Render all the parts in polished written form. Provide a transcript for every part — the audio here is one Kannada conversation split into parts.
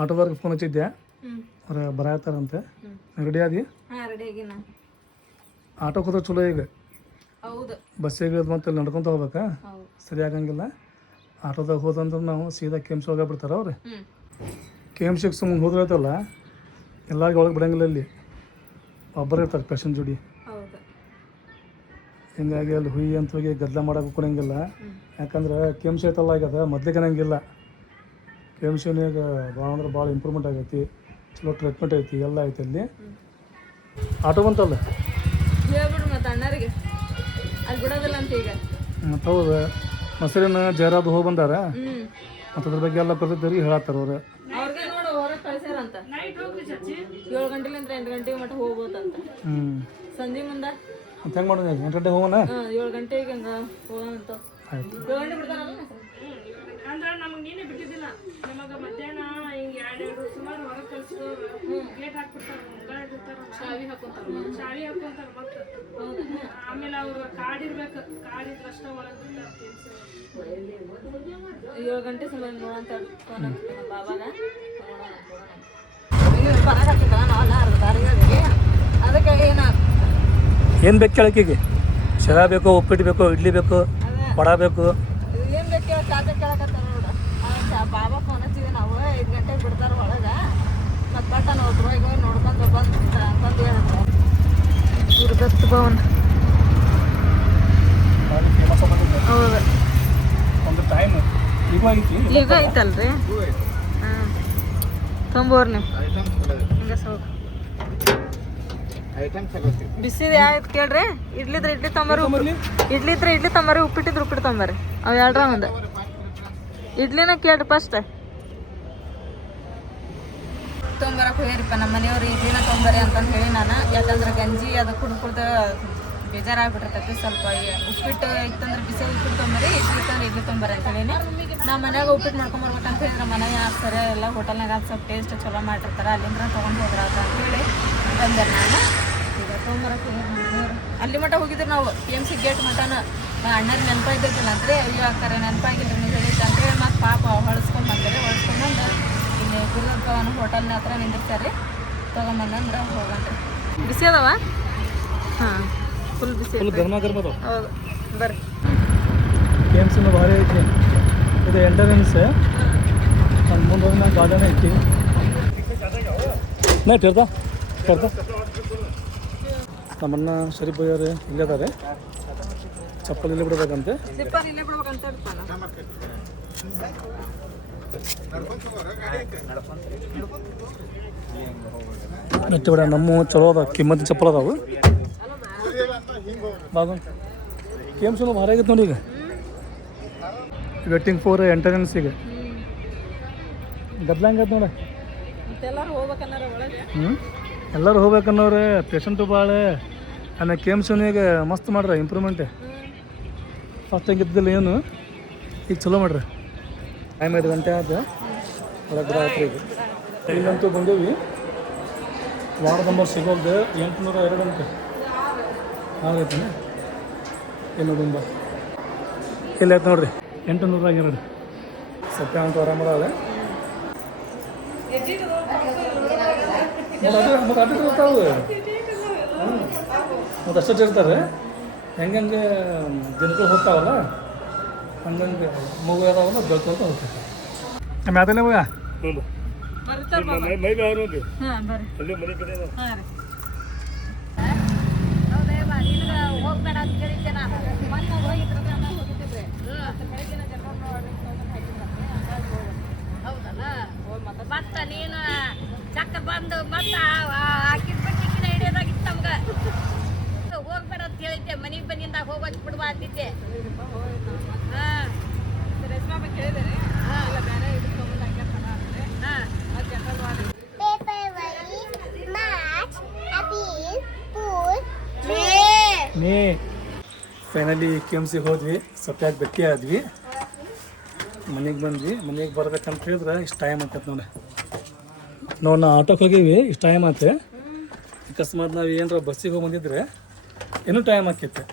ಆಟೋದವ್ರಿಗೆ ಫೋನ್ ಹಚ್ಚಿದ್ದೆ, ಅವ್ರು ಬರತ್ತಾರಂತೆ. ರೆಡಿ ಆದಿ? ಆಟೋಕ್ಕೆ ಹೋದ್ರೆ ಚಲೋ. ಈಗ ಬಸ್ಸಿಗೆ ಮತ್ತೆ ನಡ್ಕೊತ ಹೋಗ್ಬೇಕಾ, ಸರಿ ಆಗಂಗಿಲ್ಲ. ಆಟೋದಾಗ ಹೋದಂದ್ರೆ ನಾವು ಸೀದಾ KMC ಹೋಗ್ಬಿಡ್ತಾರೆ ಅವ್ರು. KMCಗೆ ಸುಮ್ಮನೆ ಹೋದ್ರೈತಲ್ಲ, ಎಲ್ಲರಿಗೂ ಒಳಗೆ ಬಿಡಂಗಿಲ್ಲ. ಅಲ್ಲಿ ಒಬ್ಬರು ಇರ್ತಾರೆ ಪೇಷಂಟ್ ಜೋಡಿ. ಹಿಂಗಾಗಿ ಅಲ್ಲಿ ಹುಯಿ ಅಂತ ಹೋಗಿ ಗದ್ದಲ ಮಾಡೋಕೆ ಕೊಡಂಗಿಲ್ಲ. ಯಾಕಂದ್ರೆ KMC ಐತಲ್ಲ ಈಗ, ಅದು ಮೊದಲಿಗೆ ಅನ್ನಂಗಿಲ್ಲ. KMCನಾಗ ಭಾಳ ಅಂದ್ರೆ ಭಾಳ ಇಂಪ್ರೂವ್ಮೆಂಟ್ ಆಗೈತಿ, ಚಲೋ ಟ್ರೀಟ್ಮೆಂಟ್ ಐತಿ, ಎಲ್ಲ ಐತಿ ಅಲ್ಲಿ. ಆಟೋ ಬಂತಲ್ಲ ಮತ್ತು ಹೌದು. ಮೊಸರಿನ ಜಯರಾದ್ ಹೋಗಿ ಬಂದಾರ, ಮತ್ತು ಅದ್ರ ಬಗ್ಗೆ ಎಲ್ಲ ಬರ್ತಿದ್ದವ್ರಿ ಹೇಳತ್ತಾರ ಅವ್ರು. 7 ಗಂಟೆಲಿಂದ 8 ಗಂಟೆಗೆ ಮಟ್ಟ ಹೋಗ್ಬೋದಂತ. ಸಂಜೆ ಮುಂದೆ ಅಂತ ಹೆಂಗೆ ಮಾಡೋದು? 8 ಗಂಟೆಗೆ ಹೋಗೋಣ. 7 ಗಂಟೆಗೆ ಹಂಗೆ ಹೋಗೋಣಂತ. ಆಯ್ತು. 7 ಗಂಟೆ ಬಿಡ್ತಾರಲ್ಲ ಅಂದ್ರೆ ನಮಗೆ ನೀನೇ ಬಿಟ್ಟಿದ್ದಿಲ್ಲ. ನಮಗೆ ಮಧ್ಯಾಹ್ನ ಹಿಂಗೆ 2 ಸುಮಾರು ಹೊರಗೆ ಕಳಿಸಿದವ್ರು ಗೇಟ್ ಹಾಕ್ಬಿಡ್ತಾರೆ, ಚಾವಿ ಹಾಕೊಂತಾರೆ ಮತ್ತೆ. ಆಮೇಲೆ ಅವ್ರು ಕಾರ್ಡ್ ಇರ್ಬೇಕು, ಕಾರ್ಡ್ ಇದ್ರೆ ಅಷ್ಟೇ ಒಳಗೆ ಬಿಡ್ತಾರೆ. 7 ಗಂಟೆ ಸುಮಾರು ನೋಡಂತ ಫೋನ್ ಹಾಕ್ತೀನಿ ಬಾಬಾಗ. ಅದಕ್ಕೆ ಏನು ಬೇಕು ಕೇಳಕ್ಕಿಗೆ? ಶರಾ ಬೇಕು, ಉಪ್ಪಿಟ್ಟು ಬೇಕು, ಇಡ್ಲಿ ಬೇಕು, ವಡ ಬೇಕು, ಏನು ಬೇಕು ಕೇಳಕತ್ತಾರ ನೋಡ. ಬಾಬಾ ಫೋನ್ ಹಚ್ಚಿದ್ವಿ ನಾವು, 5 ಗಂಟೆಗೆ ಬಿಡ್ತಾರೆ ಒಳಗೆ. ಮತ್ತು ಬಟ್ಟ ನಾವು ಹೋಗಿ ನೋಡ್ಕೊಂಡು ಅಂತಂದು ಹೇಳಿದ್ರು. ದುರ್ಗತ್ ಭವನ್ ಹೌದು, ಒಂದು ಟೈಮ್ ಈಗ ಐತಲ್ರಿ. ಹಾಂ ತೊಂಬೋರ್ ನೀವು ಹಿಂಗೆ ಸೌಕ್ ಬಿಸಿದು ಯಾವ್ದು ಕೇಳ್ರಿ. ಇಡ್ಲಿದ್ರೆ ಇಡ್ಲಿ ತೊಂಬರಿ, ಇಡ್ಲಿ ತೊಂಬರಿ, ಉಪ್ಪಿಟ್ಟಿದ್ರೆ ಉಪ್ಪಿಟ್ಟು ತೊಂಬರಿ. ಅವು 2ರ ಒಂದು. ಇಡ್ಲಿನ ಕೇಳ್ರಿ ಫಸ್ಟ್. ತೊಂಬರಕ್ಕೆ ಹೋಗ್ಯಾರಿಪ್ಪ ನಮ್ಮ ಮನೆಯವ್ರು, ಇಡ್ಲಿನ ತೊಂಬರಿ ಅಂತಂದು ಹೇಳಿ ನಾನು. ಯಾಕಂದ್ರೆ ಗಂಜಿ ಅದು ಕುಡ್ದು ಬೇಜಾರಾಗ್ಬಿಟ್ಟಿರ್ತೈತಿ. ಸ್ವಲ್ಪ ಉಪ್ಪಿಟ್ಟು ಇತ್ತಂದ್ರೆ ಬಿಸಿ ಉಪ್ಪಿಟ್ಟು ತೊಂಬರಿ, ಇಡ್ಲಿ ಇತ್ತಂದ್ರೆ ಇಡ್ಲಿ ತೊಂಬರಿ ಅಂತ ಹೇಳೀನಿ. ನಮ್ಮ ಮನ್ಯಾಗ ಉಪ್ಪಿಟ್ಟು ಮಾಡ್ಕೊಂಬರ್ಬೇಕಂತ ಹೇಳಿದ್ರೆ ಮನೆಗೆ ಯಾರು ಸರಿ ಎಲ್ಲ ಹೋಟೆಲ್ನಾಗ ಅದು ಸ್ವಲ್ಪ ಟೇಸ್ಟ್ ಚಲೋ ಮಾಡಿರ್ತಾರೆ, ಅಲ್ಲಿಂದ ತೊಗೊಂಡು ಹೋಗ್ರಾತ ಅಂತ ಹೇಳಿ ಬಂದೆ ನಾನು. ಈಗ ತೊಂಬರಕ್ಕೆ ಅಲ್ಲಿ ಮಟ್ಟ ಹೋಗಿದ್ರು ನಾವು, KMC ಗೇಟ್ ಮಟನ. ಅಣ್ಣರಿಗೆ ನೆನಪಾಗಿದ್ದಿಲ್ಲ ಅಂದ್ರೆ, ಅಯ್ಯೋ ಅಕ್ಕಾರ ನೆನಪಾಗಿಲ್ಲ ನೀವು ಹೇಳಿದ್ದೆ ಅಂತ ಹೇಳಿ ಮತ್ತೆ ಪಾಪ ಹೊಳಸ್ಕೊಂಡು ಬಂದರೆ. ಹೊಳಸ್ಕೊಂಡ್ಬಂದು ಇಲ್ಲಿ ದುರ್ಗತ್ ಭವನ ಹೋಟೆಲ್ನ ಹತ್ರ ನಿಂದಿರ್ತಾರೆ, ತೊಗೊಂಬಂದ್ರೆ ಹೋಗಣ್ರಿ. ಬಿಸಿ ಅದಾವ? ಹಾಂ, ಫುಲ್ ಬಿಸಿ, ಗರ್ಮ ಗರ್ಮ ಅದಾವ. ಹೌದು, ಬರ್ರಿ. KMCನೂ ಭಾರಿ ಐತಿ. ಇದು ಎಂಟ್ರೆನ್ಸ್. ನಮ್ಮ ಮುಂದೆ ಹೋಗಿ ನಾನು ಗಾರ್ಡನ್ ಐತಿ. ನಾ ಟರ್ತಾ ನಮ್ಮನ್ನ ಶರೀಫ್ ಬಯ್ಯವ್ರು ಇಲ್ಲೇ ಅದಾರೆ. ಚಪ್ಪಲ್ ಇಲ್ಲೇ ಬಿಡ್ಬೇಕಂತೆ. ಮತ್ತೆ ಬಿಡ ನಮ್ಮ ಚಲೋ ಅದ, ಕಿಮ್ಮತ್ತಿನ ಚಪ್ಪಲ್ ಅದಾವು. ಬಾಗು KMCನೂ ಭಾರಿ ಆಗೈತೆ ನೋಡಿ. ಈಗ ವೇಟಿಂಗ್ ಫಾರ್ ಎಂಟ್ರೆನ್ಸಿಗೆ ಗದ್ಲಂಗೈತೆ ನೋಡಿ. ಎಲ್ಲರೂ ಹೋಗ್ಬೇಕನ್ನೋರೆ, ಪೇಷಂಟು ಭಾಳ. ಆಮೇಲೆ KMCನೂ ಈಗ ಮಸ್ತ್ ಮಾಡ್ರಿ ಇಂಪ್ರೂವ್ಮೆಂಟ್. ಫಸ್ಟ್ ಹಂಗಿದ್ದಿಲ್ಲ ಏನು, ಈಗ ಚಲೋ ಮಾಡ್ರಿ. ಟೈಮ್ 5 ಗಂಟೆ ಆದ ಒಳಗೆ ರಾತ್ರಿ. ಈಗ ಇಲ್ಲಂತೂ ಬಂದೀವಿ. ವಾರ್ಡ್ ನಂಬರ್ ಸಿಗೋದು 802 ಅಂತ ಆಗೈತಾನೆ. ಏನು ತುಂಬ ಇಲ್ಲ ಆಯ್ತು ನೋಡ್ರಿ, 802. ಸತ್ಯ ಅಂತ ಆರಾಮದಾವೆ. ಮತ್ತು ಅಡ್ಡ ಇರ್ತಾವೆ, ಮತ್ತು ಅಷ್ಟೇ ಇರ್ತಾರೆ. ಹೆಂಗೆ ದಿನಗಳು ಹೋಗ್ತಾವಲ್ಲ, ಹಂಗಂಗೆ ಮಗು ಅದಾವಲ್ಲ ಬೆಳ್ಕೊಂತ ಹೋಗ್ತಾರೆ. ನಮ್ಮ ಯಾವ್ದಲ್ಲೇ ಹೋಗ ಮೈ ಬೇರೆ ನೋಡಿ ಅಲ್ಲಿ ಮನೆ ಕಡೆ ಹೋಗ್ಬೇಡ ಅಂತ ಕೇಳಿದ್ದೆ ನಾನು. ಮೊನ್ನೆ ಹೋಗಿದ್ರೆ ಹೌದಲ್ಲ, ಮತ್ತ ನೀನು ಚಕ್ಕ ಬಂದು ಮತ್ತ ಹಾಕಿದ ಬಟ್ಟಿಕಿನ ಹಿಡಿಯೋದಾಗಿತ್ತು ನಮ್ಗೆ. ಹೋಗ್ಬೇಡ ಅಂತ ಹೇಳಿದ್ದೆ, ಮನೆಗೆ ಬಂದಿಂದಾಗ ಹೋಗೋದು ಬಿಡುವ ಅಂತಿದ್ದೆ. ಹಾಂ ರೇಷ್ಮೆ ಕೇಳಿದರೆ ಇಲ್ಲ ಬೇರೆ ಇದಕ್ಕೆ ತೊಗೊಂಡು ಹಾಕ್ಯಾರ ಅಂದರೆ. ಹಾಂ ಅದು ಜನರಲ್ ಮಾಡಿ ನೀ ಫೈನಲಿ KMC ಹೋದ್ವಿ. ಸತ್ಯಾಗಿ ಭೇಟಿ ಆದ್ವಿ, ಮನೆಗೆ ಬಂದ್ವಿ. ಮನೆಗೆ ಬರ್ಬೇಕಂತ ಹೇಳಿದ್ರೆ ಇಷ್ಟು ಟೈಮ್ ಆಗ್ತೈತೆ ನೋಡಿ. ನಾವು ಆಟೋಕ್ಕೆ ಹೋಗೀವಿ, ಇಷ್ಟು ಟೈಮ್ ಆಯ್ತು. ಅಕಸ್ಮಾತ್ ನಾವು ಏನಾರ ಬಸ್ಸಿಗೆ ಹೋಗಿ ಬಂದಿದ್ರೆ ಇನ್ನೂ ಟೈಮ್ ಆಕೈತೆ.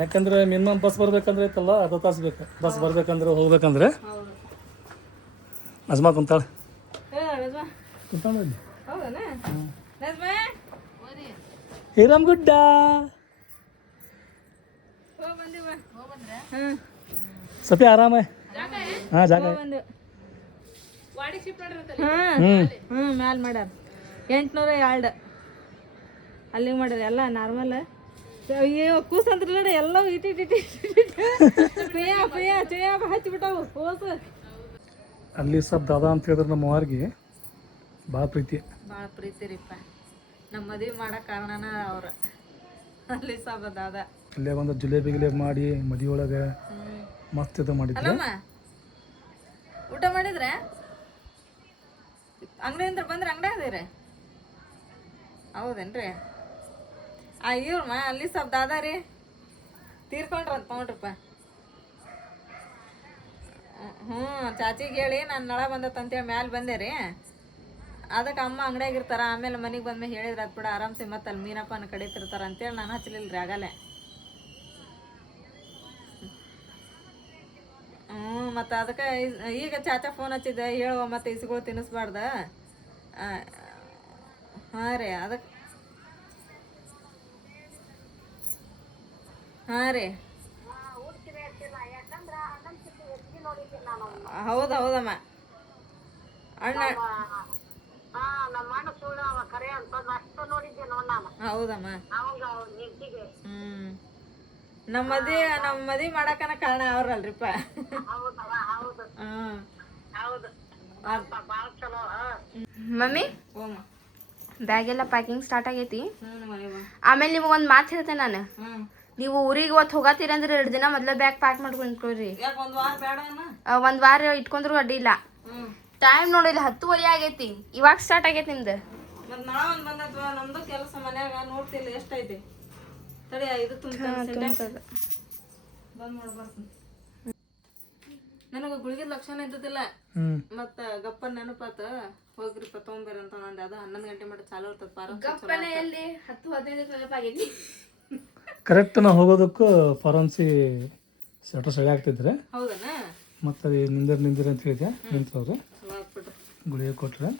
ಯಾಕಂದ್ರೆ ಮಿನಿಮಮ್ ಬಸ್ ಬರ್ಬೇಕಂದ್ರೆ ಐತಲ್ಲ, ಅರ್ಧ ತಾಸು ಬೇಕು. ಬಸ್ ಬರ್ಬೇಕಂದ್ರೆ ಹೋಗ್ಬೇಕಂದ್ರೆ ಅಜ್ಮಾ ಕುಂತಾಳೆ. ಕುತ್ಕೊಂಡಲ್ಲಿ ಹೌದನ ನಜ್ಮ ಹಿರಮ್ಗುಡ್ಡ ಹೋಗಿ ಬಂದಿವ ಸತಿ ಆರಾಮ ಹಾಂ ಜಾಗ ಬಂದು ಹ್ಞೂ ಮ್ಯಾಲೆ ಮಾಡ್ಯಾರ 802 ಅಲ್ಲಿಗೆ ಮಾಡ್ಯಾರ ಎಲ್ಲ ನಾರ್ಮಲ್ ಅಯ್ಯೋ ಕೂಸಂತ್ರ ನೋಡಿ ಎಲ್ಲ ಇಟ್ಟಿಟ್ಟು ಹಚ್ಚಿಬಿಟ್ಟವು ಹೋಸು ಅಲ್ಲಿ ಸ್ವಲ್ಪ ದಾದಾ ಅಂತ ಹೇಳಿದ್ರೆ ನಮ್ಮ ಅವ್ರಿಗೆ ಭಾಳ ಪ್ರೀತಿ ರೀಪ್ಪ ನಮ್ಮ ಮದುವೆ ಮಾಡೋ ಕಾರಣನ ಅವ್ರ ಅಲ್ಲಿ ಸ್ವಲ್ಪ ದಾದ ಅಲ್ಲೇ ಒಂದು ಜಿಲೇಬಿ ಗಿಲೇಬಿ ಮಾಡಿ ಮದುವೆ ಒಳಗೆ ಮಸ್ತ್ ಇದು ಮಾಡಿದ್ವಿ ಅಲ್ಲಮ್ಮ ಊಟ ಮಾಡಿದ್ರೆ ಅಂಗಡಿಯಿಂದ ಬಂದ್ರೆ ಅಂಗಡಿ ಅದೇರಿ ಹೌದೇನ್ರಿ ಇವ್ರಮ್ಮ ಅಲ್ಲಿ ಸ್ವಲ್ಪ ದಾದ ರೀ ತೀರ್ಕೊಂಡ್ರಂತ ನೋಡ್ರಪ್ಪ ಹ್ಞೂ ಚಾಚಿಗೆ ಹೇಳಿ ನಾನು ನಳ ಬಂದತ್ತಂತೇಳಿ ಮ್ಯಾಲೆ ಬಂದೆ ರೀ ಅದಕ್ಕೆ ಅಮ್ಮ ಅಂಗಡಿಯಾಗ ಇರ್ತಾರ ಆಮೇಲೆ ಮನೆಗೆ ಬಂದ್ಮೇಲೆ ಹೇಳಿದ್ರೆ ಅದು ಬಿಡ ಆರಾಮ್ಸೆ ಮತ್ತೆ ಅಲ್ಲಿ ಮೀನಪ್ಪನ ಕಡಿತಿರ್ತಾರ ಅಂತೇಳಿ ನಾನು ಹಚ್ಚಲಿಲ್ಲ ರೀ ಆಗಲೇ ಹ್ಞೂ ಮತ್ತು ಅದಕ್ಕೆ ಈಗ ಚಾಚಾ ಫೋನ್ ಹಚ್ಚಿದ್ದೆ ಹೇಳುವ ಮತ್ತೆ ಇಸ್ಗಳು ತಿನ್ನಿಸ್ಬಾರ್ದ ಹಾಂ ರೀ ಅದಕ್ಕೆ ಹಾಂ ರೀ ಹೌದು ಹೌದಮ್ಮ ಅಣ್ಣ ಹೌದಮ್ಮ ನಮ್ಮ ಮದ್ವಿ ಮಾಡಕನ ಕಾರಣ ಅವ್ರಲ್ರಿಪ್ಪ ಮಮ್ಮಿ ಓಮ್ಮ ಬ್ಯಾಗ್ ಎಲ್ಲ ಪ್ಯಾಕಿಂಗ್ ಸ್ಟಾರ್ಟ್ ಆಗೈತಿ ಹ್ಞೂ ಆಮೇಲೆ ನಿಮಗೆ ಒಂದು ಮಾತು ಹೇಳ್ತೇನೆ ನಾನು ನೀವು ಊರಿಗೆ ಇವತ್ತು ಹೋಗತ್ತೀರಿ ಅಂದ್ರೆ 2 ದಿನ ಮೊದಲ ಬ್ಯಾಗ್ ಪ್ಯಾಕ್ ಮಾಡ್ಕೊಂಡು ಇಟ್ಕೊಳ್ರಿ ಯಾಕೆ ಒಂದು ವಾರ ಬೇಡ ಒಂದು ವಾರ ಇಟ್ಕೊಂಡ್ರು ಅಡ್ಡಿ ಇಲ್ಲ ಟೈಮ್ ನೋಡಿಲ್ಲ 10:30 ಆಗೈತಿ ಇವಾಗ ಸ್ಟಾರ್ಟ್ ಆಗೈತಿ ನಿಮ್ದು ಮತ್ತೆ ನಾಳೆ ಒಂದು ಬಂದತ್ವ ನಮ್ದು ಕೆಲಸ ಮನ್ಯಾಗ ನೋಡ್ತಿಲ್ಲ ಎಷ್ಟೈತಿ ತಡಿ ಇದು ಬಂದ್ ಮಾಡಿ ಬರ್ತೀನಿ ನನಗೆ ಗುಳಿಗೆ ಲಕ್ಷಣ ಇದ್ದಿದ್ದಿಲ್ಲ ಮತ್ತ ಗಪ್ಪ ನೆನಪಾತ ಹೋಗ್ರಿಪ್ಪ ತೊಗೊಂಬರ್ರಿ ಅಂತ ನಂದು ಅದು 11 ಗಂಟೆ ಮಟ್ಟ ಚಾಲು ಇರ್ತದೆ ಗಪ್ಪನೆ ಎಲ್ಲಿ 10-15 ನೆನಪಾಗೈತಿ ಕರೆಕ್ಟ್ ನಾವು ಹೋಗೋದಕ್ಕೂ ಫಾರ್ಮಸಿ ಶೆಟ್ರ್ ಸಳಿ ಆಗ್ತಿದ್ರೆ ಹೌದನ ಮತ್ತು ಅದು ನಿಂದಿರಿ ಅಂತ ಹೇಳಿದೆ ನಿಂತವ್ರೆ ಚಲೋ ಆಗ್ಬಿಟ್ರಿ ಗುಳಿಗೆ ಕೊಟ್ರೆ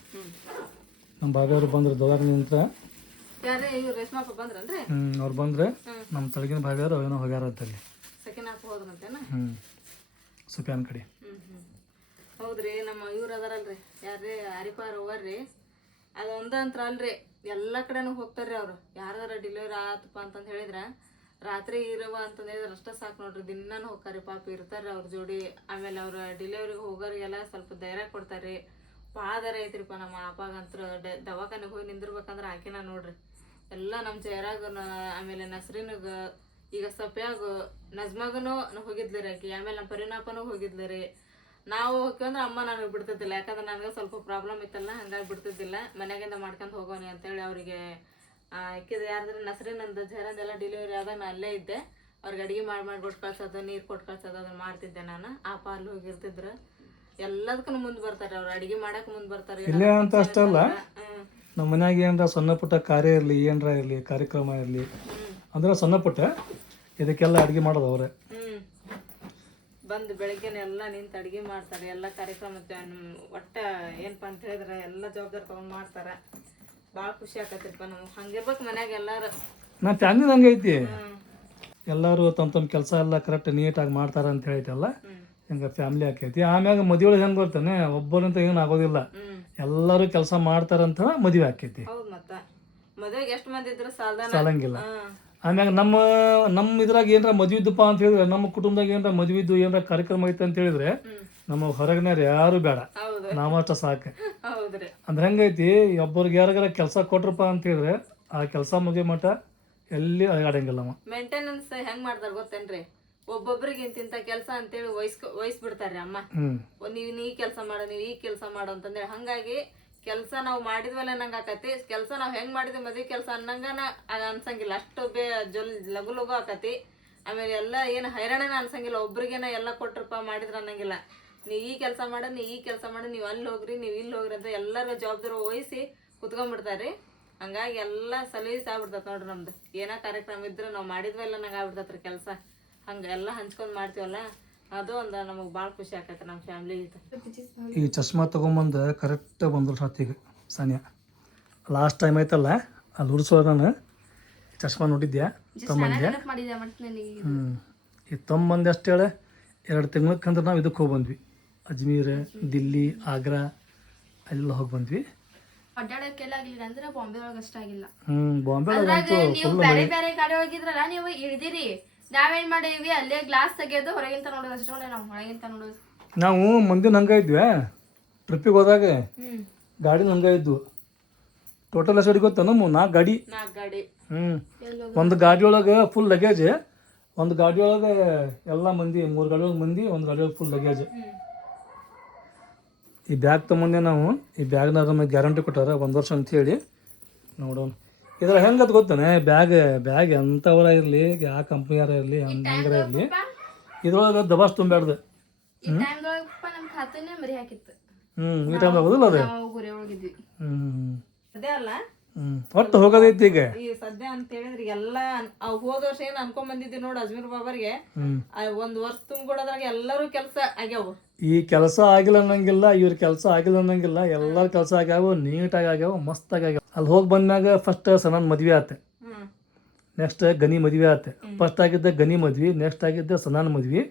ನಮ್ಮ ಬಾಬೆಯವರು ಬಂದ್ರೆ ದೊಡ್ಡ ನಿಂತ್ರ ಯಾರೇ ಇವ್ರು ರೇಷ್ಮಪ್ಪ ಬಂದ್ರನ್ರಿ ಅವ್ರು ಬಂದರೆ ನಮ್ಮ ತಳಗಿನ ಬಾಬೆಯವರು ಏನೋ ಹೋಗ್ಯಾರ ಅಂತಲ್ಲಿ ಸೆಕೆಂಡ್ ಹಾಫ್ ಹೋದ್ರಂತೇನ ಸುಪ್ಯಾನ್ ಕಡೆ ಹೌದ್ರಿ ನಮ್ಮ ಇವ್ರು ಅದಾರಲ್ರಿ ಯಾರೇ ಹರಿಪಾರ ಹೋಗ್ರಿ ಅದು ಒಂದ ಅಂತ್ರ ಅಲ್ರಿ ಎಲ್ಲ ಕಡೆನೂ ಹೋಗ್ತಾರ್ರಿ ಅವ್ರು ಯಾರ್ದಾರ ಡೆಲಿವರಿ ಆತಪ್ಪ ಅಂತಂದು ಹೇಳಿದ್ರೆ ರಾತ್ರಿ ಇರವ ಅಂತಂದು ಹೇಳಿದ್ರೆ ಅಷ್ಟೇ ಸಾಕು ನೋಡ್ರಿ ದಿನಾನು ಹೋಗ್ತಾರಿ ಪಾಪ ಇರ್ತಾರ್ರಿ ಅವ್ರ ಜೋಡಿ ಆಮೇಲೆ ಅವ್ರ ಡೆಲಿವರಿಗೆ ಹೋಗೋರಿಗೆಲ್ಲ ಸ್ವಲ್ಪ ಧೈರ್ಯ ಕೊಡ್ತಾರ್ರಿ ಭಾಳ ಧೈರ್ಯ ಐತ್ರಿಪ್ಪ ನಮ್ಮ ಅಪ್ಪಾಗಂತ್ರ ದವಾಖಾನೆಗೆ ಹೋಗಿ ನಿಂದಿರ್ಬೇಕಂದ್ರೆ ಆಕಿನ ನೋಡ್ರಿ ಎಲ್ಲ ನಮ್ಮ ಜಯರಾಗ ಆಮೇಲೆ ನಸ್ರಿನಾಗ ಈಗ ಸಪ್ಯಾಗ ನಜ್ಮಾಗನೂ ಹೋಗಿದ್ಲಿ ರೀ ಆಕಿ ಆಮೇಲೆ ನಮ್ಮ ಪರಿಣಾಪನೂ ಹೋಗಿದ್ಲಿ ರೀ ನಾವು ಹೋಗ್ತೀವಂದ್ರೆ ಅಮ್ಮ ನನಗೆ ಬಿಡ್ತಿದ್ದಿಲ್ಲ ಯಾಕಂದ್ರೆ ನನಗೆ ಸ್ವಲ್ಪ ಪ್ರಾಬ್ಲಮ್ ಇತ್ತಲ್ಲ ಹಂಗಾಗಿ ಬಿಡ್ತಿದ್ದಿಲ್ಲ ಮನೆಯಾಗಿಂದ ಮಾಡ್ಕೊಂಡು ಹೋಗೋನಿ ಅಂತೇಳಿ ಅವರಿಗೆ ಆಕಿದ ಯಾರ್ದ್ರೆ ನಸ್ರಿನಂದು ಜಯರಂದೆಲ್ಲ ಡೆಲಿವರಿ ಆದಾಗ ನಾನು ಅಲ್ಲೇ ಇದ್ದೆ ಅವ್ರಿಗೆ ಅಡುಗೆ ಮಾಡಿ ಕೊಟ್ಟು ಕಳ್ಸೋದು ನೀರು ಕೊಟ್ಟು ಕಳ್ಸೋದು ಅದನ್ನು ಮಾಡ್ತಿದ್ದೆ ನಾನು ಆ ಪಾಲ್ ಹೋಗಿರ್ತಿದ್ರು ಎಲ್ಲದಕ್ಕೂ ಮುಂದೆ ಬರ್ತಾರೆ ಅವ್ರು ಅಡುಗೆ ಮಾಡಕ್ಕೆ ಮುಂದೆ ಬರ್ತಾರೆ ಇಲ್ಲೇ ಅಂತ ಅಷ್ಟಲ್ಲ ನಮ್ಮ ಮನ್ಯಾಗ ಏನರ ಸಣ್ಣ ಪುಟ್ಟ ಕಾರ್ಯ ಇರಲಿ ಏನರ ಇರಲಿ ಕಾರ್ಯಕ್ರಮ ಇರಲಿ ಅಂದ್ರೆ ಸಣ್ಣ ಪುಟ್ಟ ಇದಕ್ಕೆಲ್ಲ ಅಡುಗೆ ಮಾಡೋದು ಅವರೇ ಬಂದು ಬೆಳಗ್ಗೆನೆ ಎಲ್ಲ ನಿಂತು ಅಡುಗೆ ಮಾಡ್ತಾರೆ ಎಲ್ಲ ಕಾರ್ಯಕ್ರಮ ಒಟ್ಟ ಏನಪ್ಪ ಅಂತ ಹೇಳಿದ್ರೆ ಎಲ್ಲ ಜವಾಬ್ದಾರಿ ತೊಗೊಂಡು ಮಾಡ್ತಾರೆ ಭಾಳ ಖುಷಿ ಆಕತ್ರಿಪ್ಪ ನಮ್ಗೆ ಹಂಗಿರ್ಬೇಕು ಮನ್ಯಾಗ ಎಲ್ಲಾರು ನಾ ಫ್ಯಾಮಿಲಿ ಹಂಗೆ ಐತಿ ಎಲ್ಲರೂ ತಮ್ಮ ಕೆಲಸ ಎಲ್ಲ ಕರೆಕ್ಟ್ ನೀಟಾಗಿ ಮಾಡ್ತಾರೆ ಅಂತ ಹೇಳ್ತಲ್ಲ ಹಿಂಗೆ ಫ್ಯಾಮಿಲಿ ಆಕೈತಿ ಆಮ್ಯಾಗ ಮದುವೆ ಒಳಗೆ ಹೆಂಗೆ ಬರ್ತಾನೆ ಒಬ್ಬರಂತ ಏನು ಆಗೋದಿಲ್ಲ ಎಲ್ಲರೂ ಕೆಲಸ ಮಾಡ್ತಾರಂತ ಮದುವೆ ಆಕೈತಿ ಹೌದು ಮತ್ತೆ ಮದುವೆಗೆ ಎಷ್ಟು ಮಂದಿ ಇದ್ರೆ ಸಾಲಂಗಿಲ್ಲ ಆಮ್ಯಾಗ ನಮ್ಮ ಇದ್ರಾಗ ಏನಾರ ಮದುವೆ ಇದ್ದಪ್ಪ ಅಂತ ಹೇಳಿದ್ರೆ ನಮ್ಮ ಕುಟುಂಬದಾಗ ಏನಾರ ಮದುವೆ ಇದ್ದು ಏನಾರ ಕಾರ್ಯಕ್ರಮ ಐತೆ ಅಂತ ಹೇಳಿದ್ರೆ ನಮ್ಮ ಹೊರಗಿನವ್ರು ಯಾರು ಬೇಡ ನಾವಷ್ಟ ಸಾಕು ಹೌದ್ರಿ ಅಂದ್ರೆ ಹೆಂಗೈತಿ ಒಬ್ಬರಿಗೆ ಯಾರಿಗಾರ ಕೆಲಸ ಕೊಟ್ರಪ್ಪ ಅಂತ ಹೇಳಿದ್ರೆ ಆ ಕೆಲಸ ಮುಗಿಯೋ ಮಟ್ಟ ಎಲ್ಲಿ ಅಡಂಗಿಲ್ಲಮ್ಮ ಮೇಂಟೆನೆನ್ಸ್ ಹೆಂಗ್ ಮಾಡ್ತಾರ ಗೊತ್ತೇನ್ರಿ ಒಬ್ಬೊಬ್ರಿಗೆ ಇಂತಿಂತ ಕೆಲಸ ಅಂತೇಳಿ ವಹಿಸ್ಬಿಡ್ತಾರ್ರಿ ಅಮ್ಮ ನೀವ್ ಈ ಕೆಲಸ ಮಾಡೋ ನೀವ್ ಈ ಕೆಲಸ ಮಾಡೋ ಅಂತಂದೇಳಿ ಹಂಗಾಗಿ ಕೆಲಸ ನಾವು ಮಾಡಿದ್ವಲ್ಲ ನಂಗೆ ಆಕತಿ ಕೆಲಸ ನಾವು ಹೆಂಗ್ ಮಾಡಿದ್ವಿ ಮದ್ವೆ ಕೆಲಸ ಅನ್ನಂಗನ ಅನ್ಸಂಗಿಲ್ಲ ಅಷ್ಟು ಲಘು ಲಘು ಆಕತಿ ಆಮೇಲೆ ಎಲ್ಲ ಏನು ಹೈರಾಣನ ಅನ್ಸಂಗಿಲ್ಲ ಒಬ್ರಿಗೇನ ಎಲ್ಲ ಕೊಟ್ರಪ್ಪ ಮಾಡಿದ್ರ ಅನ್ನಂಗಿಲ್ಲ ನೀವು ಈ ಕೆಲಸ ಮಾಡ ನೀವು ಈ ಕೆಲಸ ಮಾಡಿ ನೀವು ಅಲ್ಲಿ ಹೋಗ್ರಿ ನೀವು ಇಲ್ಲಿ ಹೋಗ್ರಿ ಅಂತ ಎಲ್ಲರೂ ಜವಾಬ್ದಾರಿ ವಹಿಸಿ ಕುತ್ಕೊಂಡ್ಬಿಡ್ತಾರ್ರಿ ಹಂಗಾಗಿ ಎಲ್ಲ ಸಲೀಸ್ ಆಗ್ಬಿಡ್ತೈತೆ ನೋಡ್ರಿ ನಮ್ದು ಏನೋ ಕಾರ್ಯಕ್ರಮ ಇದ್ರೆ ನಾವು ಮಾಡಿದ್ವೆಲ್ಲ ನಂಗೆ ಆಗ್ಬಿಡ್ತೈತ್ರಿ ಕೆಲಸ ಹಂಗೆ ಎಲ್ಲ ಹಂಚ್ಕೊಂಡು ಮಾಡ್ತೀವಲ್ಲ ಅದು ಒಂದು ನಮಗೆ ಭಾಳ ಖುಷಿ ಆಕೈತೆ ನಮ್ಮ ಫ್ಯಾಮ್ಲಿ ಈ ಚಶ್ಮಾ ತೊಗೊಂಬಂದು ಕರೆಕ್ಟ್ ಬಂದ್ರು ರಾತ್ರಿಗೆ ಸಾನಿಯಾ ಲಾಸ್ಟ್ ಟೈಮ್ ಐತಲ್ಲ ಅಲ್ಲಿ ಉಡ್ಸೋದು ನಾನು ಚಶ್ಮಾ ನೋಡಿದ್ಯಾ ತೊಂಬಂದೆ ಮಾಡಿದ್ದೆ ಮತ್ತೆ ನನಗೆ ಈ ತೊಂಬಂದೆ ಅಷ್ಟು ಹೇಳಿ 2 ತಿಂಗಳಕ್ಕಂದ್ರೆ ನಾವು ಇದಕ್ಕೆ ಹೋಗಿ ಬಂದ್ವಿ ಅಜ್ಮೀರ್ ದಿಲ್ಲಿ ಆಗ್ರಾ ಅಲ್ಲೆಲ್ಲ ಹೋಗಿ ಬಂದ್ವಿ ಅಡ್ಡಾಡಕ್ಕೆಲ್ಲ ಆಗಿಲ್ಲ ಅಂದ್ರೆ ಬಾಂಬೆ ಒಳಗೆ ಅಷ್ಟ ಆಗಿಲ್ಲ ಬಾಂಬೆ ಅದ್ರಾಗ ನೀವು ಬೇರೆ ಬೇರೆ ಗಾಡಿ ಹೋಗಿದ್ರಲ್ಲ ನೀವು ಇಳ್ದಿರಿ ನಾವೇನ್ ಮಾಡೀವಿ ಅಲ್ಲೇ ಗ್ಲಾಸ್ ತೆಗಿಯೋದು ಹೊರಗಿಂತ ನೋಡೋದು ಅಷ್ಟೇ ನೋಡಿ ನಾವು ಒಳಗಿಂತ ನೋಡೋದು ನಾವು ಮಂದಿನ ಹಂಗೆ ಇದ್ವಿ ಟ್ರಿಪ್ಪಿಗೆ ಹೋದಾಗ ಗಾಡಿ ಹಂಗೆ ಇದ್ವು ಟೋಟಲ್ ಎಷ್ಟು ಗೊತ್ತಾ ನಮ್ಮ 4 ಗಾಡಿ ಒಂದು ಗಾಡಿ ಒಳಗೆ ಫುಲ್ ಲಗೇಜ್ ಒಂದು ಗಾಡಿ ಒಳಗೆ ಎಲ್ಲ ಮಂದಿ 3 ಗಾಡಿ ಒಳಗೆ ಮಂದಿ ಒಂದು ಗಾಡಿ ಒಳಗೆ ಫುಲ್ ಲಗೇಜ್ ಈ ಬ್ಯಾಗ್ ತೊಗೊಂಡೆ ನಾವು ಈ ಬ್ಯಾಗ್ನ ನಮಗೆ ಗ್ಯಾರಂಟಿ ಕೊಟ್ಟಾರ 1 ವರ್ಷ ಅಂತ ಹೇಳಿ ನೋಡೋಣ ಇದ್ರ ಹೆಂಗತ್ ಗೊತ್ತಾನೆ ಬ್ಯಾಗ್ ಎಂಥವರ ಇರಲಿ ಯಾವ ಕಂಪ್ನಿಯಾರ ಇರಲಿ ಹೆಂಗಾರ ಇರಲಿ ಇದ್ರೊಳಗೆ ದಬಾಸ್ ತುಂಬ್ಯಾಡ್ದು ಈ ಟೈಮ್ದೊಳಗೆ ನಮ್ಮ ಖಾತೆನೇ ಮರಿ ಹಾಕಿತ್ತು ಈ ಟೈಮ್ ಆಗೋದಿಲ್ಲ ಅದು ನಾವು ಗುರಿ ಒಳಗಿದ್ವಿ ಅದೇ ಅಲ್ಲ ಒಟ್ಟು ಹೋಗೋದೈತಿ ಈಗ ಈ ಸದ್ಯ ಅಂತ ಹೇಳಿದ್ರೆ ಎಲ್ಲ ಹೋದ ವರ್ಷ ಏನ್ ಅನ್ಕೊಂಡ್ ಬಂದಿದ್ವಿ ನೋಡು ಅಜ್ಮೀರ್ ಬಾಬರ್ಗೆ 1 ವರ್ಷ ತುಂಬಿಕೊಡೋದ್ರಾಗ ಎಲ್ಲರೂ ಕೆಲಸ ಆಗ್ಯಾವ ಈ ಕೆಲಸ ಆಗಿಲ್ಲ ಅನ್ನಂಗಿಲ್ಲ ಇವ್ರ ಕೆಲಸ ಆಗಿಲ್ಲ ಅನ್ನಂಗಿಲ್ಲ ಎಲ್ಲರ ಕೆಲಸ ಆಗ್ಯಾವ ನೀಟಾಗಿ ಆಗ್ಯಾವ ಮಸ್ತಾಗಿ ಆಗ್ಯಾವ ಅಲ್ಲಿ ಹೋಗಿ ಬಂದಾಗ ಫಸ್ಟ್ ಸನನ್ ಮದ್ವೆ ಆತ ನೆಕ್ಸ್ಟ್ ಗನಿ ಮದ್ವೆ ಆತ ಫಸ್ಟ್ ಆಗಿದ್ದ ಗನಿ ಮದ್ವಿ ನೆಕ್ಸ್ಟ್ ಆಗಿದ್ದ ಸನಾನ್ ಮದ್ವಿ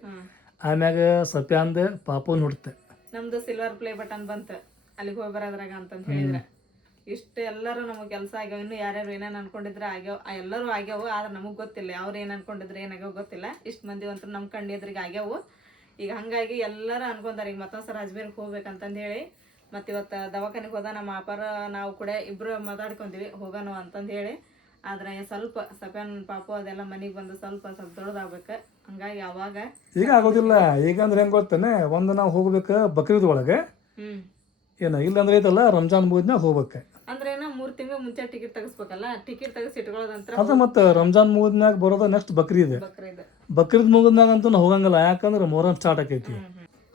ಆಮ್ಯಾಗ ಸತ್ಯಾಂದ ಪಾಪನ್ ಹುಡ್ತೆ ನಮ್ದು ಸಿಲ್ವರ್ ಪ್ಲೇ ಬಟನ್ ಬಂತ ಅಲ್ಲಿಗೆ ಹೋಗಿ ಬರೋದ್ರಾಗ ಅಂತಂತ ಹೇಳಿದ್ರೆ ಇಷ್ಟು ಎಲ್ಲರೂ ನಮಗೆ ಕೆಲಸ ಆಗ್ಯಾವ ಇನ್ನು ಯಾರ್ಯಾರು ಏನೇನು ಅನ್ಕೊಂಡಿದ್ರೆ ಆಗ್ಯಾವ ಎಲ್ಲರೂ ಆಗ್ಯಾವು ಆದ್ರೆ ನಮಗೆ ಗೊತ್ತಿಲ್ಲ ಅವ್ರು ಏನು ಅನ್ಕೊಂಡಿದ್ರೆ ಏನಾಗ್ಯಾವ ಗೊತ್ತಿಲ್ಲ ಇಷ್ಟು ಮಂದಿ ಅಂತೂ ನಮ್ಮ ಕಣ್ಣು ಎದುರಿಗೆ ಆಗ್ಯಾವು ಈಗ ಹಂಗಾಗಿ ಎಲ್ಲರೂ ಅನ್ಕೊಂತಾರೆ ಈಗ ಮತ್ತೊಂದ್ಸಲ ಅಜ್ಮೀರ್ಗೆ ಹೋಗ್ಬೇಕಂತಂದು ಹೇಳಿ ಮತ್ತು ಇವತ್ತು ದವಾಖಾನೆಗೆ ಹೋದ ನಮ್ಮ ಅಪ್ಪಾರ ನಾವು ಕೂಡ ಇಬ್ಬರು ಮಾತಾಡ್ಕೊಂತೀವಿ ಹೋಗೋಣ ಅಂತಂದು ಹೇಳಿ ಆದ್ರೆ ಸ್ವಲ್ಪ ಸಪ್ಯಾನ್ ಪಾಪು ಅದೆಲ್ಲ ಮನೆಗೆ ಬಂದು ಸ್ವಲ್ಪ ದೊಡ್ಡದಾಗ್ಬೇಕು ಹಂಗಾಗಿ ಅವಾಗ ಈಗ ಆಗೋದಿಲ್ಲ ಈಗ ಅಂದ್ರೆ ಹೆಂಗೆ ಗೊತ್ತಾನೆ ಒಂದು ನಾವು ಹೋಗ್ಬೇಕು ಬಕ್ರೀದ್ ಒಳಗೆ ಏನ ಇಲ್ಲಾಂದ್ರೆ ಐತಲ್ಲ ರಂಜಾನ್ ಮುಗಿದ್ನಾಗ ಹೋಗ್ಬೇಕು ಅಂದ್ರೆ 3 ತಿಂಗಳು ಮುಂಚೆ ಟಿಕೆಟ್ ತೆಗಿಸ್ಬೇಕಲ್ಲ ಟಿಕೆಟ್ ತೆಗಿಸಿ ಇಟ್ಕೊಳ್ಳೋದಂತ್ರ ಅದು ಮತ್ತೆ ರಂಜಾನ್ ಮುಗಿದ್ನಾಗ ಬರೋದ ನೆಕ್ಸ್ಟ್ ಬಕ್ರೀದ್ ಬಕ್ರೀದ್ ಮುಗಿದ್ನಾಗ ಅಂತೂ ನಾವು ಹೋಗಂಗಿಲ್ಲ ಯಾಕಂದ್ರೆ ಮೊಹರಂ ಸ್ಟಾರ್ಟ್ ಆಕೈತಿ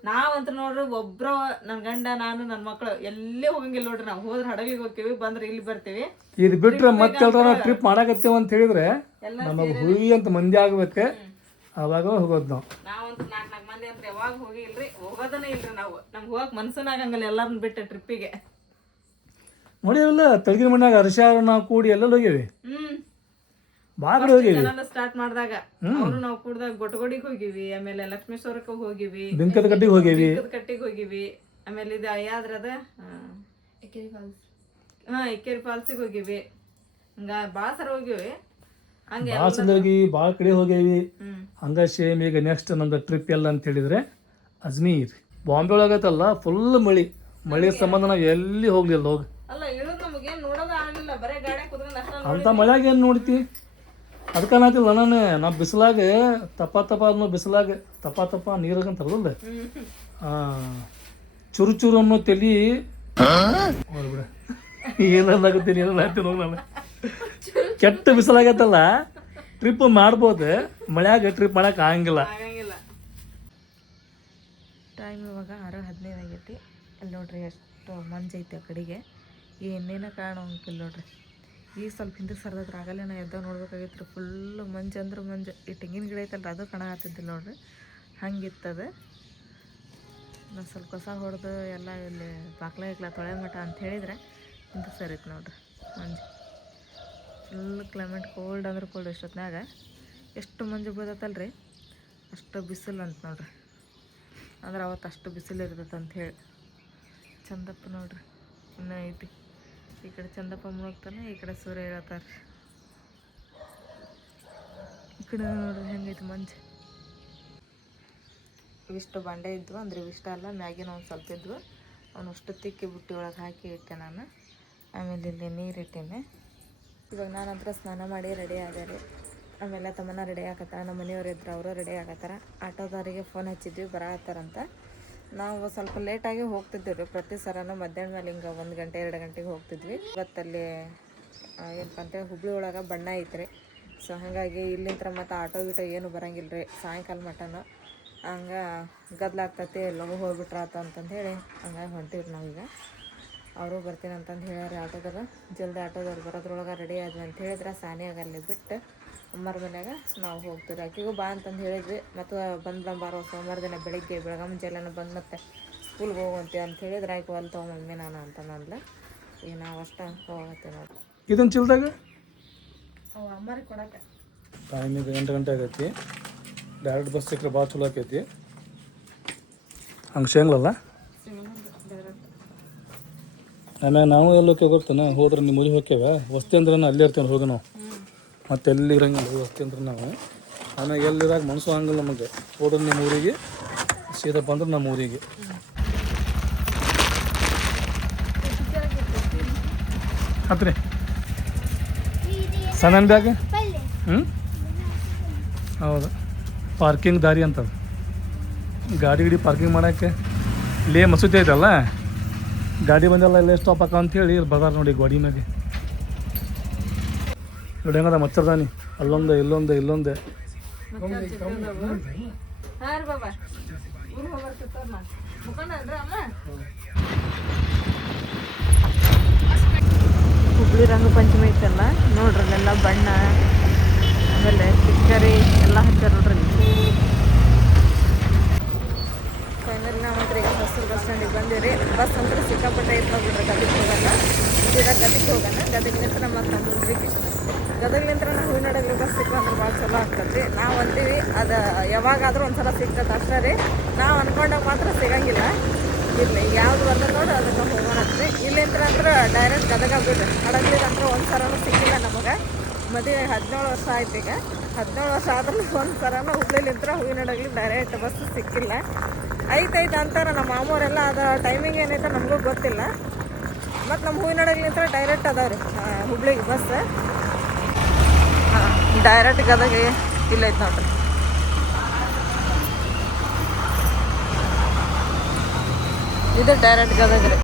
ನಾವಂತ ನೋಡ್ರಿ ಒಬ್ರು ನನ್ನ ಗಂಡ ನಾನು ನನ್ನ ಮಕ್ಕಳು ಎಲ್ಲೇ ಹೋಗಂಗಿಲ್ಲ ನೋಡ್ರಿ ನಾವು ಹೋದ್ರೆ ಹಡವಿಗೆ ಹೋಗ್ತೀವಿ ಬಂದ್ರೆ ಇಲ್ಲಿ ಬರ್ತೀವಿ ಇದು ಬಿಟ್ರೆ ಮತ್ತೆ ನಾವು ಟ್ರಿಪ್ ಮಾಡಾಕತ್ತೀವಿ ಅಂತ ಹೇಳಿದ್ರೆ ನಮಗೆ ಹುಯಿ ಅಂತ ಮಂದಿ ಆಗ್ಬೇಕು ಅವಾಗ ಹೋಗೋದು ನಾವಂತೂ 4 ಮಂದಿ ಅಂತ ಯಾವಾಗ ಹೋಗಿಲ್ರಿ ಹೋಗೋದನೇ ಇಲ್ರಿ ನಾವು ನಮ್ಗೆ ಹೋಗಕ್ ಮನ್ಸನ ಆಗಂಗಿಲ್ಲ ಎಲ್ಲಾರನ್ನ ಬಿಟ್ಟೆ ಟ್ರಿಪ್ಪಿಗೆ ನೋಡಿರಲ್ಲ ತಳಗಿನ ಮಣ್ಣಾಗ ಅರಿಶಾರ ನಾವು ಕೂಡಿ ಎಲ್ಲ ಹೋಗ್ಯವಿ ಭಾಳ ಕಡೆ ಹೋಗಿವಿ ಸ್ಟಾರ್ಟ್ ಮಾಡಿದಾಗ ಅವರು ನಾವು ಕೂಡ್ದಾಗ ಗೊಟಗೋಡಿಗೆ ಹೋಗಿವಿ ಆಮೇಲೆ ಲಕ್ಷ್ಮೇಶ್ವರಕ್ಕೆ ಹೋಗಿವಿ ಬೆಂಕದ ಕಟ್ಟಿಗೆ ಹೋಗಿವಿ ಕಟ್ಟಿಗೆ ಹೋಗಿವಿ ಆಮೇಲೆ ಇದು ಯಾವ್ದ್ರದ ಇಕ್ಕೇರಿ ಫಾಲ್ಸಿಗೆ ಹೋಗಿವಿ ಹಂಗ ಭಾಳ ಸರ ಹೋಗಿವಿ ಹಂಗೆ ಭಾಳ ಸಲ ಹೋಗಿ ಭಾಳ ಕಡೆ ಹೋಗ್ಯಾವಿ ಹಂಗ ಸೇಮ್ ಈಗ ನೆಕ್ಸ್ಟ್ ನಮ್ದು ಟ್ರಿಪ್ ಎಲ್ಲ ಅಂತ ಹೇಳಿದ್ರೆ ಅಜ್ಮೀರ್ ಬಾಂಬೆ ಒಳಗೈತಲ್ಲ ಫುಲ್ ಮಳಿ ಸಂಬಂಧ ನಾವು ಎಲ್ಲಿ ಹೋಗ್ಲಿಲ್ಲ ಹೋಗಿ ಅಲ್ಲ ಇಳೋದು ನಮಗೇನು ನೋಡೋದು ಆಗಲಿಲ್ಲ ಬರೇ ಗಾಡಿ ಕುತ್ಕೊಂಡು ಅಷ್ಟ ಅಂತ ಮಳ್ಯಾಗ ಏನು ನೋಡ್ತಿ ಅದಕ್ಕೆ ನಾತಿಲ್ಲ ನಾವು ಬಿಸಿಲಾಗ ತಪ್ಪ ಅನ್ನೋ ಬಿಸಿಲಾಗ ತಪ್ಪ ನೀರಾಗ ತರಲ್ಲ ಚುರು ಚುರು ಅನ್ನೋ ತಲಿ ಬಿಡ ಏನಾಗುತ್ತೆ ಏನಲ್ಲ ಹೇಳ್ತೀನಿ ಹೋಗಿ ನಾನು ಕೆಟ್ಟ ಬಿಸಿಲಾಗತ್ತಲ್ಲ ಟ್ರಿಪ್ ಮಾಡ್ಬೋದು ಮಳ್ಯಾಗ ಟ್ರಿಪ್ ಮಾಡಕ್ಕೆ ಆಗಂಗಿಲ್ಲ ಟೈಮ್ ಇವಾಗ 6:15 ಆಗೈತಿ ಅಲ್ಲಿ ನೋಡ್ರಿ ಎಷ್ಟು ಮಂಜು ಐತೆ ಆ ಕಡೆಗೆ ಏನೇನೋ ಕಾಣೋಂಗಿಲ್ಲ ನೋಡ್ರಿ ಈಗ ಸ್ವಲ್ಪ ಹಿಂದಕ್ಕೆ ಸರ್ದತ್ರ ಆಗಲ್ಲ ನಾ ಎದ್ದ ನೋಡ್ಬೇಕಾಗಿತ್ತು ರೀ ಫುಲ್ಲು ಮಂಜು ಅಂದ್ರೆ ಮಂಜು ಈ ತೆಂಗಿನ ಗಿಡ ಐತಲ್ಲ ಅದು ಕಾಣಕತ್ತಿದ್ದಿಲ್ಲ ನೋಡ್ರಿ ಹಂಗಿತ್ತದ ನಾನು ಸ್ವಲ್ಪ ಕಸ ಹೊಡೆದು ಎಲ್ಲ ಇಲ್ಲಿ ಬಾಕ್ಲ ತೊಳೆ ಮಠ ಅಂತ ಹೇಳಿದ್ರೆ ಇಂಥ ಸರಿತ್ತು ನೋಡ್ರಿ ಮಂಜು ಫುಲ್ ಕ್ಲೈಮೇಟ್ ಕೋಲ್ಡ್ ಅಂದ್ರೆ ಕೋಲ್ಡ್ ಇಷ್ಟೊತ್ನಾಗ ಎಷ್ಟು ಮಂಜು ಬೀಳತ್ತಲ್ರಿ ಅಷ್ಟು ಬಿಸಿಲು ಅಂತ ನೋಡ್ರಿ ಅಂದ್ರೆ ಅವತ್ತು ಅಷ್ಟು ಬಿಸಿಲು ಇರ್ತೈತೆ ಅಂತ ಹೇಳಿ ಚಂದಪ್ಪ ನೋಡ್ರಿ ಇನ್ನೂ ಐತಿ ಈ ಕಡೆ ಚಂದಪ್ಪ ಮುಳುಗ್ತಾನೆ ಈ ಕಡೆ ಸೂರ್ಯ ಹೇಳ್ತಾರೆ ಈ ಕಡೆ ನೋಡ್ರಿ ಹೆಂಗೈತಿ ಮಂಜು ಇವಿಷ್ಟು ಬಂಡೆ ಇದ್ವು ಅಂದ್ರೆ ಇವಿಷ್ಟ ಅಲ್ಲ ಮ್ಯಾಗಿನ ಒಂದು ಸ್ವಲ್ಪ ಇದ್ವು ಅವನು ಅಷ್ಟು ತಿಕ್ಕಿ ಬುಟ್ಟಿ ಒಳಗೆ ಹಾಕಿ ಇಟ್ಟೆ ನಾನು ಆಮೇಲೆ ಇಲ್ಲಿ ನೀರು ಇಟ್ಟೇನೆ ಇವಾಗ ನಾನಂತರ ಸ್ನಾನ ಮಾಡಿ ರೆಡಿ ಆಗ್ಯಾರೆ ಆಮೇಲೆ ತಮ್ಮನ ರೆಡಿ ಆಗತ್ತಾರ ನಮ್ಮ ಮನೆಯವ್ರು ಇದ್ರು ಅವರು ರೆಡಿ ಆಗತ್ತಾರ ಆಟೋದವರಿಗೆ ಫೋನ್ ಹಚ್ಚಿದ್ವಿ ಬರತ್ತಾರಂತ ನಾವು ಸ್ವಲ್ಪ ಲೇಟಾಗಿ ಹೋಗ್ತಿದ್ವಿ ರೀ ಪ್ರತಿ ಸರನೂ ಮಧ್ಯಾಹ್ನ ಮೇಲೆ ಹಿಂಗೆ 1 ಗಂಟೆ 2 ಗಂಟೆಗೆ ಹೋಗ್ತಿದ್ವಿ ಇವತ್ತಲ್ಲಿ ಏನಪ್ಪ ಅಂತೇಳಿ ಹುಬ್ಳಿ ಒಳಗೆ ಬಣ್ಣ ಐತ್ರಿ ಸೊ ಹಾಗಾಗಿ ಇಲ್ಲಿಂದ ಮತ್ತು ಆಟೋ ಗೀಟೋ ಏನು ಬರಂಗಿಲ್ಲ ರೀ ಸಾಯಂಕಾಲ ಮಟನು ಹಂಗೆ ಗದ್ಲಾಗ್ತೈತಿ ಲಗು ಹೋಗ್ಬಿಟ್ರಾತ ಅಂತಂದು ಹೇಳಿ ಹಂಗಾಗಿ ಹೊಂಟಿವ್ರಿ ನಾವೀಗ ಅವರು ಬರ್ತೀನಿ ಅಂತಂದು ಹೇಳ್ಯಾರ ಆಟೋದಾಗ ಜಲ್ದಿ ಆಟೋದವ್ರು ಬರೋದ್ರೊಳಗೆ ರೆಡಿ ಆದ್ವಿ ಅಂತ ಹೇಳಿದ್ರೆ ಸಾನಿಯಾಗ ಅಲ್ಲಿ ಬಿಟ್ಟು ಅಮ್ಮರ ಮನ್ಯಾಗ ನಾವು ಹೋಗ್ತೀವಿ ಆಕೆಗೂ ಬಾ ಅಂತಂದು ಹೇಳಿದ್ವಿ ಮತ್ತು ಬಂದ್ಬಾರೋ ಸೋಮವಾರ ದಿನ ಬೆಳಗ್ಗೆ ಮುಂಜಾನೆ ಬಂದು ಮತ್ತೆ ಸ್ಕೂಲ್ಗೆ ಹೋಗುವಂತೀವಿ ಅಂತ ಹೇಳಿದ್ರೆ ಆಯ್ತು ಅಲ್ಲಿ ತೊಗೊಂಬಮ್ಮಿ ನಾನು ಅಂತ ಅಂದ್ಲ ಈಗ ನಾವು ಅಷ್ಟ ಹೋಗತ್ತೆ ನೋಡ್ರಿ ಇದನ್ನು ಚಿಲ್ದಾಗ ಅವು ಅಮ್ಮರಿಗೆ ಕೊಡಕ್ಕೆ ಟೈಮ್ ಈಗ 8 ಗಂಟೆ ಆಗೈತಿ. ಡೈರೆಕ್ಟ್ ಬಸ್ ಸಿಕ್ಕರೆ ಭಾಳ ಚಲೋ ಆಕೈತಿ. ಹಂಗೆ ಸಿಗಂಗಿಲ್ಲಲ್ಲ. ಆಮ್ಯಾಗ ನಾವು ಎಲ್ಲೋಕೆ ಗೊತ್ತಾನ ಹೋದ್ರೆ ನಿಮ್ಮ ಊರಿಗೆ ಹೋಗ್ಯವ ವಸ್ತಿ ಅಂದ್ರೆ ಅಲ್ಲೇ ಇರ್ತೇವೆ ಹೋಗಿ ನಾವು ಮತ್ತೆ ಎಲ್ಲಿ ಇರಂಗಿಲ್ಲ ವಸ್ತಿ ಅಂದ್ರೆ ನಾವು. ಆಮ್ಯಾಗ ಎಲ್ಲಿರಾಗ ಮನಸ್ಸು ಹಂಗಿಲ್ಲ ನಮಗೆ. ಹೋದ್ರೆ ನಿಮ್ಮ ಊರಿಗೆ ಸೀದಾ ಬಂದ್ರೆ ನಮ್ಮ ಊರಿಗೆ. ಹತ್ರಿ ಸಣ್ಣ ಬ್ಯಾಗ್ ಹೌದು ಪಾರ್ಕಿಂಗ್ ದಾರಿ ಅಂತದ. ಗಾಡಿ ಪಾರ್ಕಿಂಗ್ ಮಾಡೋಕ್ಕೆ ಇಲ್ಲೇ ಮಸೂತಿ ಐತಲ್ಲ, ಗಾಡಿ ಬಂದೆಲ್ಲ ಇಲ್ಲೇ ಸ್ಟಾಪ್ ಹಾಕ ಅಂತೇಳಿ ಬರ್ದಾರ ನೋಡಿ ಗಾಡಿ ಮ್ಯಾಗೆ. ನೋಡಿ ಹೆಂಗದ ಮಚ್ಚರ್ದಾನಿ ಅಲ್ಲೊಂದು ಇಲ್ಲೊಂದು. ಹಾಂ ರೀ ಬಾಬಾ ಊರು ಹೋಗ್ಬರ್ತಿರ್ತಾರ ಮುಖಂಡ್ರಿ ಅಮ್ಮ. ಹುಬ್ಳಿ ರಂಗ ಪಂಚಮಿ ಐತಲ್ಲ ನೋಡ್ರಿ ಅಲ್ಲೆಲ್ಲ ಬಣ್ಣ ಆಮೇಲೆ ಕಿಕ್ಕರಿ ಎಲ್ಲ ಹಚ್ಚಾರ ನೋಡ್ರಿ. ಫೈನಲ್ ನಾವಂದ್ರೆ ಈಗ ಹೊಸೂರು ಬಸ್ ಸ್ಟ್ಯಾಂಡಿಗೆ ಬಂದಿರಿ. ಬಸ್ ಅಂದ್ರೆ ಸಿಕ್ಕಾಪಟ್ಟೆ ಇರ್ತಾವ ಬಿಡ್ರಿ. ಗದಗಿಗೆ ಹೋಗೋಣ ಸೀದಾ ಗದಗಿಗೆ ಹೋಗೋಣ. ಗದಗಿನಿಂದ ಮತ್ತು ನಮ್ಮ ಊರಿಗೆ ಗದಗಿನಿಂದ ನಾವು ಹೂವಿನಡಗಲಿ ಬಸ್ ಸಿಕ್ಕಂದ್ರೆ ಭಾಳ ಚಲೋ ಆಗ್ತದೆ. ನಾವು ಅಂತೀವಿ ಅದು ಯಾವಾಗಾದ್ರೂ ಒಂದ್ಸಲ ಸಿಗ್ತದೆ ಅಷ್ಟೇ ರೀ. ನಾವು ಅಂದ್ಕೊಂಡಾಗ ಮಾತ್ರ ಸಿಗಂಗಿಲ್ಲ. ಇರಲಿ ಈಗ ಯಾವ್ದು ಬಂದ ನೋಡಿ ಅದಕ್ಕೆ ಹೋಗೋಣ ಅಂತ್ರಿ. ಇಲ್ಲಿಂದ ಅಂದ್ರೆ ಡೈರೆಕ್ಟ್ ಗದಗ ಬಿಡ್ರಿ. ಹಡಗ್ಲಿದಂದ್ರೆ ಒಂದು ಸರನೂ ಸಿಕ್ಕಿಲ್ಲ ನಮಗೆ. ಮದುವೆ 17 ವರ್ಷ ಆಯ್ತು. ಈಗ 17 ವರ್ಷ ಆದ್ರೂ ಒಂದು ಸರನೂ ಹುಬ್ಳಿಲಿಂತ್ರ ಹೂವಿನಡಗಲಿ ಡೈರೆಕ್ಟ್ ಬಸ್ ಸಿಕ್ಕಿಲ್ಲ. ಐತೆ ಅಂತಾರೆ ನಮ್ಮ ಮಾಮೂರೆಲ್ಲ. ಅದು ಟೈಮಿಂಗ್ ಏನೈತೆ ನಮಗೂ ಗೊತ್ತಿಲ್ಲ. ಮತ್ತು ನಮ್ಮ ಹೂವಿನಡಗಲಿಂತ್ರ ಡೈರೆಕ್ಟ್ ಅದಾವೆ ರೀ ಹುಬ್ಳಿಗೆ ಬಸ್. ಡೈರೆಕ್ಟ್ ಗದಗ ಇಲ್ಲೈತೆ ನೋಡ್ರಿ. ಇದು ಡೈರೆಕ್ಟ್ ಗದಗ ರೀ.